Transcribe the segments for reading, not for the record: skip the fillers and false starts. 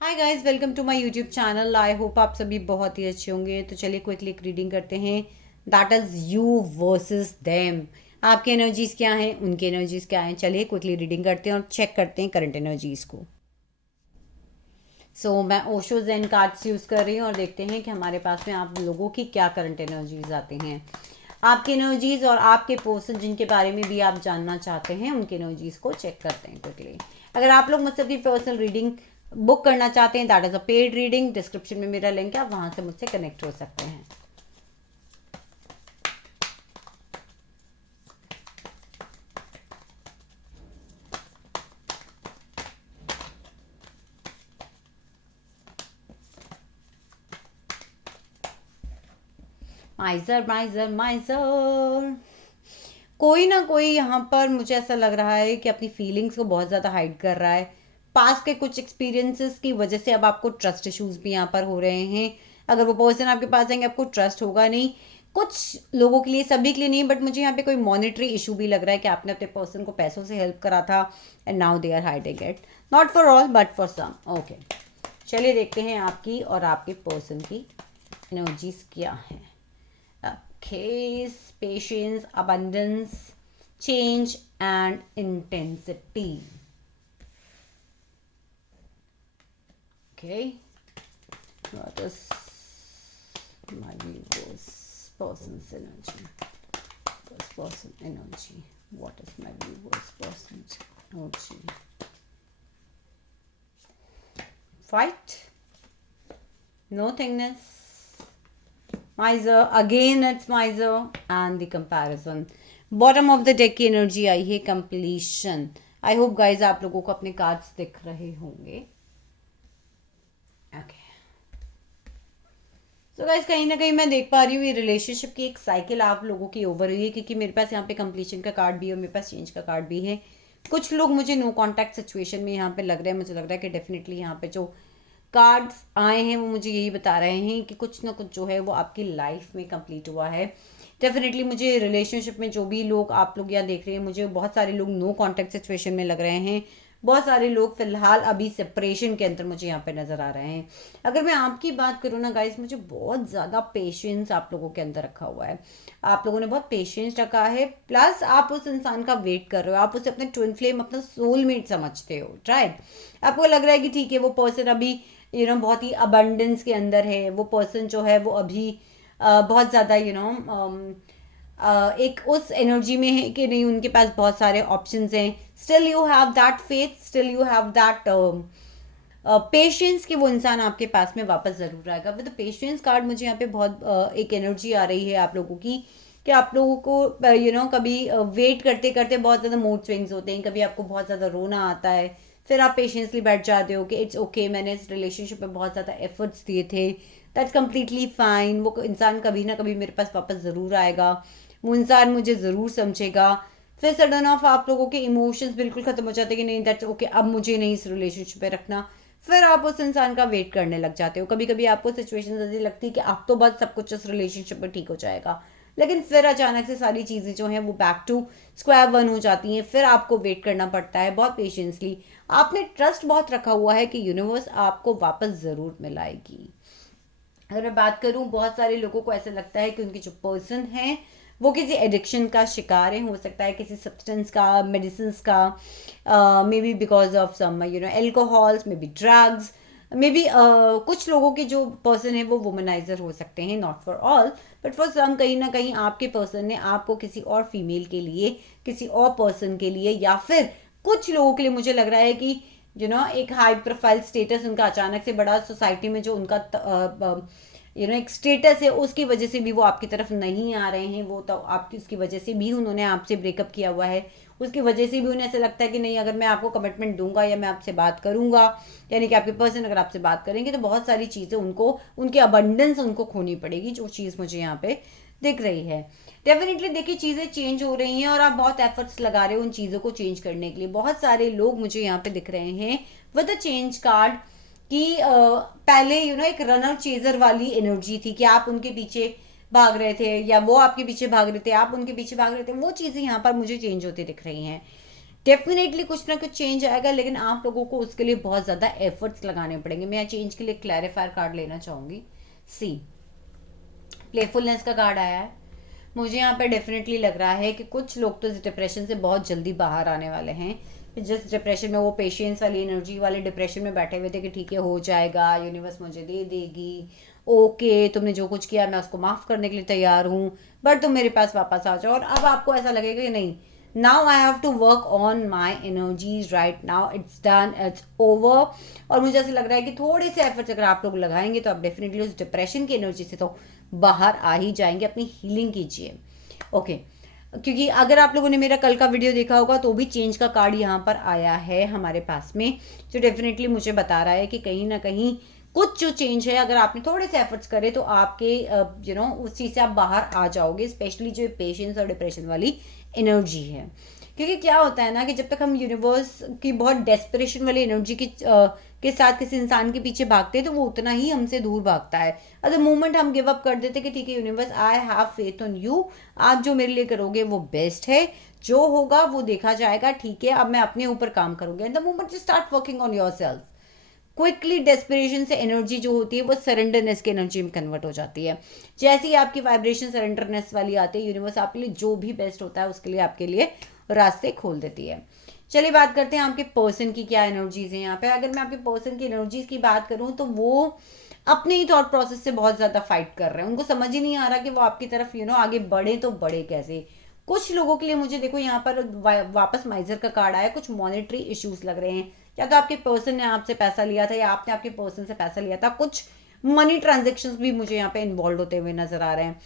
Hi guys, welcome to my YouTube channel. I hope आप सभी बहुत ही अच्छे होंगे। तो चलिए क्विकली एक रीडिंग करते हैं। That is you versus them. आपकी एनर्जीज क्या हैं, उनकी एनर्जीज क्या हैं। चलिए क्विकली रीडिंग करते हैं और चेक करते हैं करंट एनर्जीज को। मैं ओशो जेन कार्ड्स यूज़ कर रही हूँ और देखते हैं कि हमारे पास में आप लोगों की क्या करंट एनर्जीज आते हैं। आपकी एनर्जीज और आपके पर्सन जिनके बारे में भी आप जानना चाहते हैं उनकी एनर्जीज को चेक करते हैं क्विकली। अगर आप लोग मुझसे अपनी पर्सनल रीडिंग बुक करना चाहते हैं, that is a paid reading. Description में मेरा लिंक है, आप वहां से मुझसे कनेक्ट हो सकते हैं। माइजर माइजर माइजर, कोई ना कोई यहाँ पर मुझे ऐसा लग रहा है कि अपनी फीलिंग्स को बहुत ज़्यादा हाइड कर रहा है। पास्ट के कुछ एक्सपीरियंसेस की वजह से अब आपको ट्रस्ट इश्यूज भी यहाँ पर हो रहे हैं। अगर वो पर्सन आपके पास आएंगे आपको ट्रस्ट होगा नहीं। कुछ लोगों के लिए, सभी के लिए नहीं, बट मुझे यहाँ पे कोई मॉनेटरी इशू भी लग रहा है कि आपने अपने पर्सन को पैसों से हेल्प करा था and now they are hiding it. Not for all but for some. Okay, चलिए देखते हैं आपकी और आपके पर्सन की एनर्जीज क्या है। Case, patience, abundance, change, and intensity. Okay, what is my viewers person's energy? This person energy. What is my viewers person's energy? Fight, nothingness, miser, again it's miser, and the comparison. Bottom of the deck की energy आई है completion. I hope guys आप लोगों को अपने cards दिख रहे होंगे। Okay, तो गाइज कहीं ना कहीं मैं देख पा रही हूँ ये रिलेशनशिप की एक साइकिल आप लोगों की ओवर हुई है, क्योंकि मेरे पास यहाँ पे कंप्लीशन का कार्ड भी है और मेरे पास चेंज का कार्ड भी है। कुछ लोग मुझे नो कॉन्टैक्ट सिचुएशन में यहाँ पे लग रहे हैं। मुझे लग रहा है कि डेफिनेटली यहाँ पे जो कार्ड्स आए हैं वो मुझे यही बता रहे हैं कि कुछ ना कुछ जो है वो आपकी लाइफ में कंप्लीट हुआ है। डेफिनेटली मुझे रिलेशनशिप में जो भी लोग आप लोग यहाँ देख रहे हैं, मुझे बहुत सारे लोग नो कॉन्टैक्ट सिचुएशन में लग रहे हैं। बहुत सारे लोग फिलहाल अभी सेपरेशन के अंदर मुझे यहाँ पे नजर आ रहे हैं। अगर मैं आपकी बात करूँ ना गाइस, मुझे बहुत ज़्यादा पेशेंस आप लोगों के अंदर रखा हुआ है। आप लोगों ने बहुत पेशेंस रखा है, प्लस आप उस इंसान का वेट कर रहे हो। आप उसे अपने ट्विन फ्लेम, अपना सोलमेट समझते हो, राइट। आपको लग रहा है कि ठीक है वो पर्सन अभी बहुत ही अबंडेंस के अंदर है। वो पर्सन जो है वो अभी बहुत ज़्यादा एक उस एनर्जी में है कि नहीं, उनके पास बहुत सारे ऑप्शंस हैं। Still you have that faith, still you have that patience कि वो इंसान आपके पास में वापस ज़रूर आएगा। विद पेशेंस कार्ड मुझे यहाँ पे बहुत एक एनर्जी आ रही है आप लोगों की कि आप लोगों को कभी वेट करते करते बहुत ज़्यादा मूड स्विंग्स होते हैं। कभी आपको बहुत ज़्यादा रोना आता है, फिर आप पेशेंसली बैठ जाते हो कि इट्स ओके, मैंने इस रिलेशनशिप में बहुत ज़्यादा एफर्ट्स दिए थे, दैट्स कम्प्लीटली फाइन। वो इंसान कभी ना कभी मेरे पास वापस ज़रूर आएगा, वो इंसान मुझे ज़रूर समझेगा। फिर सडन ऑफ आप लोगों के इमोशंस बिल्कुल ख़त्म हो जाते हैं कि नहीं, दैट्स ओके, अब मुझे नहीं इस रिलेशनशिप में रखना। फिर आप उस इंसान का वेट करने लग जाते हो। कभी कभी आपको सिचुएशन ऐसी लगती है कि अब तो बस सब कुछ इस रिलेशनशिप में ठीक हो जाएगा, लेकिन फिर अचानक से सारी चीज़ें जो हैं वो बैक टू स्क्वायर वन हो जाती हैं। फिर आपको वेट करना पड़ता है बहुत पेशेंसली। आपने ट्रस्ट बहुत रखा हुआ है कि यूनिवर्स आपको वापस ज़रूर मिलाएगी। अगर मैं बात करूं, बहुत सारे लोगों को ऐसा लगता है कि उनकी जो पर्सन है वो किसी एडिक्शन का शिकार है। हो सकता है किसी सब्सटेंस का, मेडिसिन का, may be because of some alcohols, may be drugs, may be कुछ लोगों के जो पर्सन है वो वुमनाइजर हो सकते हैं। Not for all but for some, कहीं ना कहीं आपके पर्सन ने आपको किसी और फीमेल के लिए, किसी और पर्सन के लिए, या फिर कुछ लोगों के लिए मुझे लग रहा है कि एक हाई प्रोफाइल स्टेटस उनका अचानक से बड़ा सोसाइटी में जो उनका एक स्टेटस है, उसकी वजह से भी वो आपकी तरफ नहीं आ रहे हैं। वो तो आपकी उसकी वजह से भी उन्होंने आपसे ब्रेकअप किया हुआ है। उसकी वजह से भी उन्हें ऐसा लगता है कि नहीं, अगर मैं आपको कमिटमेंट दूंगा या मैं आपसे बात करूंगा, यानी कि आपके पर्सन अगर आपसे बात करेंगे तो बहुत सारी चीज़ें उनको, उनकी अबंडेंस उनको खोनी पड़ेगी, जो चीज़ मुझे यहाँ पे दिख रही है। डेफिनेटली देखिए, चीज़ें चेंज हो रही हैं और आप बहुत एफर्ट्स लगा रहे हो उन चीज़ों को चेंज करने के लिए। बहुत सारे लोग मुझे यहाँ पे दिख रहे हैं विद अ चेंज कार्ड कि पहले एक रनर चेजर वाली एनर्जी थी कि आप उनके पीछे भाग रहे थे या वो आपके पीछे भाग रहे थे, आप उनके पीछे भाग रहे थे। वो चीज़ें यहाँ पर मुझे चेंज होती दिख रही हैं। डेफिनेटली कुछ ना कुछ चेंज आएगा, लेकिन आप लोगों को उसके लिए बहुत ज़्यादा एफर्ट्स लगाने पड़ेंगे। मैं चेंज के लिए क्लैरिफायर कार्ड लेना चाहूँगी। सी, प्लेफुलनेस का कार्ड आया है। मुझे यहाँ पे डेफिनेटली लग रहा है कि कुछ लोग तो इस डिप्रेशन से बहुत जल्दी बाहर आने वाले हैं। जिस डिप्रेशन में वो पेशेंस वाली एनर्जी वाले डिप्रेशन में बैठे हुए थे कि ठीक है हो जाएगा, यूनिवर्स मुझे दे देगी, ओके तुमने जो कुछ किया मैं उसको माफ़ करने के लिए तैयार हूँ, बट तुम मेरे पास वापस आ जाओ। और अब आपको ऐसा लगेगा कि नहीं, now I have to work on my energies right now, it's done, it's over. और मुझे ऐसा लग रहा है कि थोड़े से एफर्ट्स अगर आप लोग लगाएंगे तो आप डेफिनेटली उस डिप्रेशन की एनर्जी से तो बाहर आ ही जाएंगे। अपनी हीलिंग कीजिए, ओके। क्योंकि अगर आप लोगों ने मेरा कल का वीडियो देखा होगा तो भी चेंज का कार्ड यहाँ पर आया है हमारे पास में, जो डेफिनेटली मुझे बता रहा है कि कहीं ना कहीं कुछ जो चेंज है, अगर आपने थोड़े से एफर्ट्स करे तो आपके उस चीज़ से आप बाहर आ जाओगे, स्पेशली जो पेशेंस और डिप्रेशन वाली एनर्जी है। क्योंकि क्या होता है ना कि जब तक हम यूनिवर्स की बहुत डेस्परेशन वाली एनर्जी के साथ किसी इंसान के पीछे भागते हैं तो वो उतना ही हमसे दूर भागता है। अगर मोमेंट हम गिव अप कर देते कि ठीक है universe, I have faith on you, आप जो मेरे लिए करोगे वो बेस्ट है, जो होगा वो देखा जाएगा, ठीक है अब मैं अपने ऊपर काम करूंगा। And the moment you start working on your self, quickly desperation से एनर्जी जो होती है वो सरेंडरनेस की एनर्जी में कन्वर्ट हो जाती है। जैसे ही आपकी वाइब्रेशन सरेंडरनेस वाली आती है, यूनिवर्स आपके लिए जो भी बेस्ट होता है उसके लिए आपके लिए रास्ते खोल देती है। चलिए बात करते हैं आपके पर्सन की क्या एनर्जीज हैं यहाँ पे। अगर मैं आपके पर्सन की एनर्जीज की बात करूँ तो वो अपने ही थॉट प्रोसेस से बहुत ज्यादा फाइट कर रहे हैं। उनको समझ ही नहीं आ रहा कि वो आपकी तरफ आगे बढ़े तो बढ़े कैसे। कुछ लोगों के लिए मुझे देखो यहाँ पर वापस माइजर का कार्ड आया, कुछ मॉनेटरी इश्यूज लग रहे हैं, या तो आपके पर्सन ने आपसे पैसा लिया था या आपने आपके पर्सन से पैसा लिया था। कुछ मनी ट्रांजेक्शन्स भी मुझे यहाँ पे इन्वॉल्व होते हुए नजर आ रहे हैं।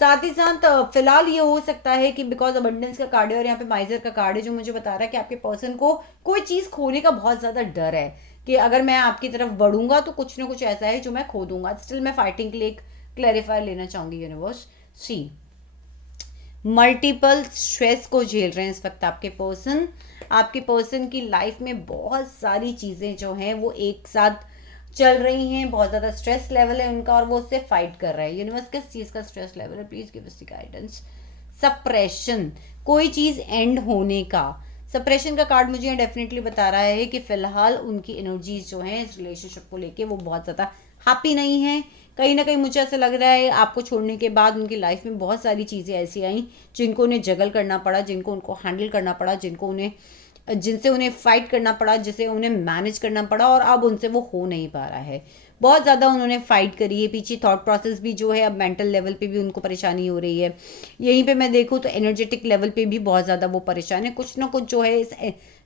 साथ ही साथ फिलहाल ये हो सकता है कि बिकॉज अबंडेंस का कार्ड है और यहाँ पे माइजर का कार्ड है, जो मुझे बता रहा है कि आपके पर्सन को कोई चीज खोने का बहुत ज्यादा डर है कि अगर मैं आपकी तरफ बढ़ूंगा तो कुछ ना कुछ ऐसा है जो मैं खो दूंगा। स्टिल मैं फाइटिंग के लिए एक क्लैरिफायर लेना चाहूंगी यूनिवर्स। सी, मल्टीपल स्ट्रेस को झेल रहे हैं इस वक्त आपके पर्सन। आपके पर्सन की लाइफ में बहुत सारी चीजें जो हैं वो एक साथ चल रही हैं, बहुत ज्यादा स्ट्रेस लेवल है उनका और वो उससे फाइट कर रहे हैं। यूनिवर्स किस चीज का स्ट्रेस लेवल है, please give us the guidance. Suppression, कोई चीज एंड होने का। सप्रेशन का कार्ड मुझे डेफिनेटली बता रहा है कि फिलहाल उनकी एनर्जीज जो है इस रिलेशनशिप को लेके वो बहुत ज्यादा हैप्पी नहीं है। कहीं ना कहीं मुझे ऐसा लग रहा है आपको छोड़ने के बाद उनकी लाइफ में बहुत सारी चीजें ऐसी आई जिनको उन्हें जगल करना पड़ा, जिनको उनको हैंडल करना पड़ा, जिनसे उन्हें फाइट करना पड़ा, जिसे उन्हें मैनेज करना पड़ा, और अब उनसे वो हो नहीं पा रहा है। बहुत ज़्यादा उन्होंने फाइट करी है पीछे। थॉट प्रोसेस भी जो है अब मेंटल लेवल पे भी उनको परेशानी हो रही है। यहीं पे मैं देखूँ तो एनर्जेटिक लेवल पे भी बहुत ज़्यादा वो परेशान है। कुछ ना कुछ जो है इस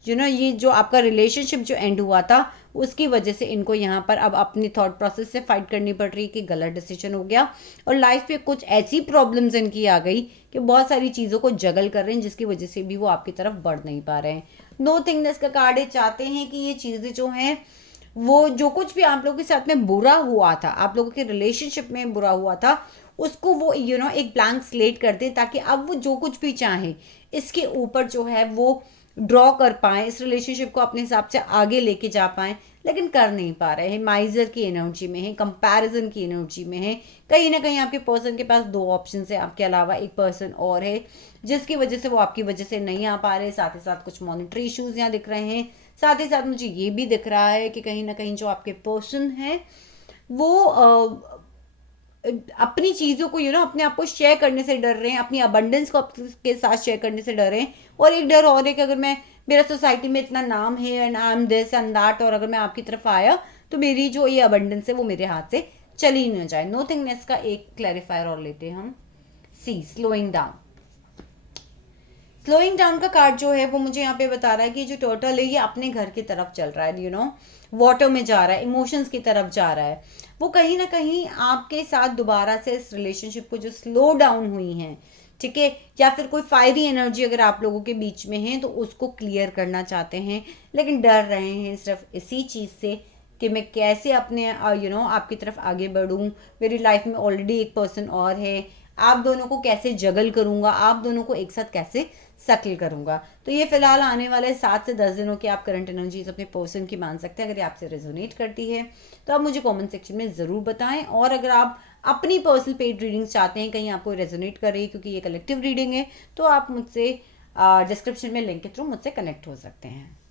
ये जो आपका रिलेशनशिप जो एंड हुआ था उसकी वजह से इनको यहाँ पर अब अपनी थॉट प्रोसेस से फाइट करनी पड़ रही है कि गलत डिसीजन हो गया और लाइफ पे कुछ ऐसी प्रॉब्लम्स इनकी आ गई कि बहुत सारी चीज़ों को जगल कर रहे हैं, जिसकी वजह से भी वो आपकी तरफ बढ़ नहीं पा रहे हैं। नो थिंगनेस का कार्ड है, चाहते हैं कि ये चीज़ें जो हैं वो जो कुछ भी आप लोगों के साथ में बुरा हुआ था, आप लोगों के रिलेशनशिप में बुरा हुआ था, उसको वो एक ब्लैंक स्लेट कर दे, ताकि अब वो जो कुछ भी चाहे इसके ऊपर जो है वो ड्रॉ कर पाए, इस रिलेशनशिप को अपने हिसाब से आगे लेके जा पाए, लेकिन कर नहीं पा रहे हैं। माइजर की एनर्जी में है, कंपैरिजन की एनर्जी में है। कहीं ना कहीं आपके पर्सन के पास दो ऑप्शन है, आपके अलावा एक पर्सन और है जिसकी वजह से वो आपकी वजह से नहीं आ पा रहे। साथ ही साथ कुछ मॉनिटरी इश्यूज यहाँ दिख रहे हैं। साथ ही साथ मुझे ये भी दिख रहा है कि कहीं ना कहीं जो आपके पर्सन है वो अपनी चीज़ों को अपने आप को शेयर करने से डर रहे हैं, अपनी अबंडेंस को आपके साथ शेयर करने से डर रहे हैं। और एक डर और है कि अगर मेरा सोसाइटी में इतना नाम है and I am this and that, और अगर मैं आपकी तरफ आया तो मेरी जो ये अबंडेंस है वो मेरे हाथ से चली न जाए। नो थिंगनेस का एक क्लैरिफायर और लेते हैं हम। सी, स्लोइंग डाउन। स्लोइंग डाउन का कार्ड जो है वो मुझे यहाँ पे बता रहा है कि जो टर्टल है ये अपने घर की तरफ चल रहा है, वाटर में जा रहा है, इमोशंस की तरफ जा रहा है। वो कहीं ना कहीं आपके साथ दोबारा से इस रिलेशनशिप को जो स्लो डाउन हुई है, ठीक है, या फिर कोई फायरी एनर्जी अगर आप लोगों के बीच में है तो उसको क्लियर करना चाहते हैं, लेकिन डर रहे हैं सिर्फ इसी चीज़ से कि मैं कैसे अपने आपकी तरफ आगे बढ़ूं। मेरी लाइफ में ऑलरेडी एक पर्सन और है, आप दोनों को कैसे जगल करूंगा, आप दोनों को एक साथ कैसे सेटल करूंगा। तो ये फिलहाल आने वाले 7 से 10 दिनों की आप करंट एनर्जीज अपने पर्सन की मान सकते हैं। अगर ये आपसे रेजोनेट करती है तो आप मुझे कमेंट सेक्शन में ज़रूर बताएं, और अगर आप अपनी पर्सनल पेड रीडिंग्स चाहते हैं, कहीं आपको रेजोनेट कर रही है क्योंकि ये कलेक्टिव रीडिंग है, तो आप मुझसे डिस्क्रिप्शन में लिंक के थ्रू मुझसे कनेक्ट हो सकते हैं।